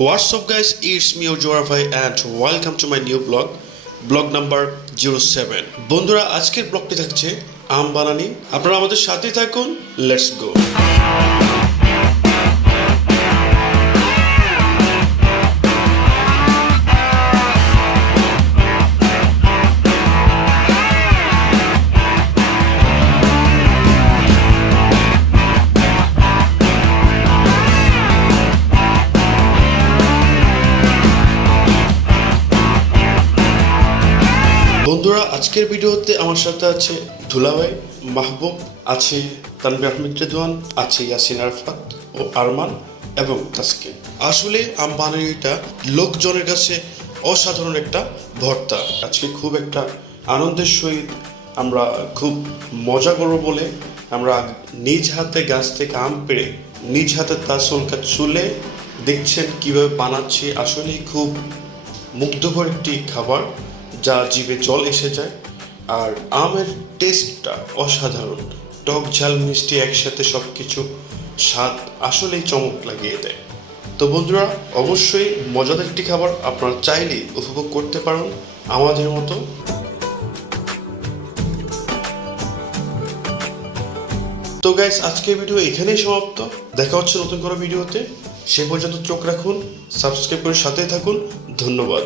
What's up guys, it's me Ojorafai and welcome to my new blog, blog number 07 বন্ধুরা আজকের ব্লগটি থাকছে আম বানানি আপনারা আমাদের সাথে থাকুন লেটস গো বন্ধুরা, আজকের ভিডিওতে আমার সাথে আছে ধুলাভাই, মাহবুব, আছে তানবি আহমেদ রেদওয়ান, আছে ইয়াসিন আরফাত ও আরমান এবং তাসকিন। আসলে আম বানানিটা লোকজনের কাছে অসাধারণ একটা ভর্তা। আজকে খুব একটা আনন্দের সহিত আমরা খুব মজা করব বলে আমরা নিজ হাতে গাছ থেকে আম পেড়ে নিজ হাতে তার সলকা চুলে দেখছেন কীভাবে বানাচ্ছি। আসলেই খুব মুগ্ধকর একটি খাবার। যা জিভে জল এসে যায়, আর আমের টেস্টটা অসাধারণ। টক ঝাল মিষ্টি একসাথে সব কিছু স্বাদ আসলেই চমক লাগিয়ে দেয়। তো বন্ধুরা, অবশ্যই মজাদার একটি খাবার আপনারা চাইলেই উপভোগ করতে পারেন আমাদের মতো। তো গাইস আজকের ভিডিও এখানেই সমাপ্ত। দেখা হচ্ছে নতুন কোনো ভিডিওতে সে পর্যন্ত চোখ রাখুন সাবস্ক্রাইব করে সাথে থাকুন। ধন্যবাদ।